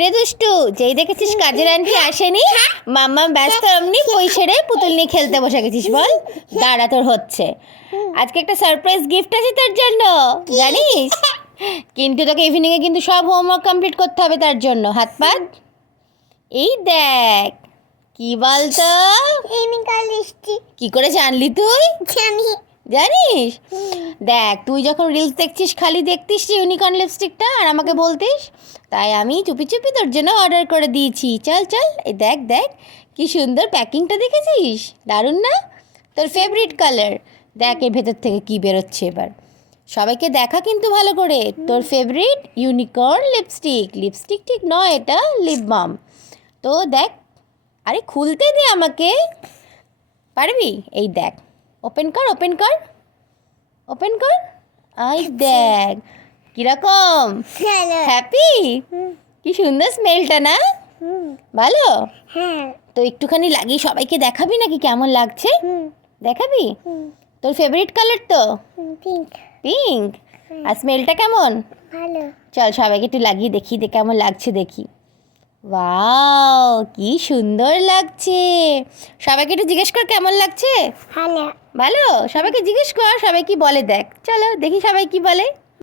রে দুষ্টু, যেই দেখেছিস কাজের আন্টি আসেনি, মাম্মা ব্যস্ত অমনি বই ছেড়ে পুতুল নিয়ে খেলতে বসে গেছিস। বল, দাঁড়া তোর হচ্ছে। আজকে একটা সারপ্রাইজ গিফট আছে তোর জন্য, জানিস? কিন্তু তোকে ইভিনিংয়ে কিন্তু সব হোমওয়ার্ক কমপ্লিট করতে হবে তার জন্য। হাত পাত এই দেখ। কি বলতো? কি করে জানলি তুই? জানিস? দেখ, তুই যখন রিলস দেখছিস খালি দেখতিস যে ইউনিকর্ন লিপস্টিকটা আর আমাকে বলতিস, তাই আমি চুপি চুপি তোর জন্য অর্ডার করে দিয়েছি। চল চল, এই দেখ দেখ কি সুন্দর প্যাকিংটা, দেখেছিস? দারুণ না? তোর ফেভারিট কালার। দেখ এর ভেতর থেকে কি বেরোচ্ছে এবার। সবাইকে দেখা কিন্তু ভালো করে। তোর ফেভারিট ইউনিকর্ন লিপস্টিক। লিপস্টিক ঠিক নয়, এটা লিপ বাম। তো দেখ, আরে খুলতে দে আমাকে। পারবি? এই দেখ, ওপেন কর ওপেন কর ওপেন কর। আই দেখ কিরকম হ্যাপি। কি সুন্দর স্মেলটা না? ভালো। তো একটুখানি লাগিয়ে সবাইকে দেখাবি নাকি কেমন লাগছে? দেখাবি? তোর ফেভারিট কালার তো পিঙ্ক। আর স্মেলটা কেমন? ভালো। চল সবাইকে একটু লাগিয়ে দেখি দে কেমন লাগছে দেখি। ওয়াও, কি সুন্দর লাগছে। সবাইকে একটু জিজ্ঞেস কর কেমন লাগছে। ভালো। ভালো, সবাইকে জিজ্ঞেস কর সবাই কি বলে। দেখ, চলো দেখি সবাই কি বলে।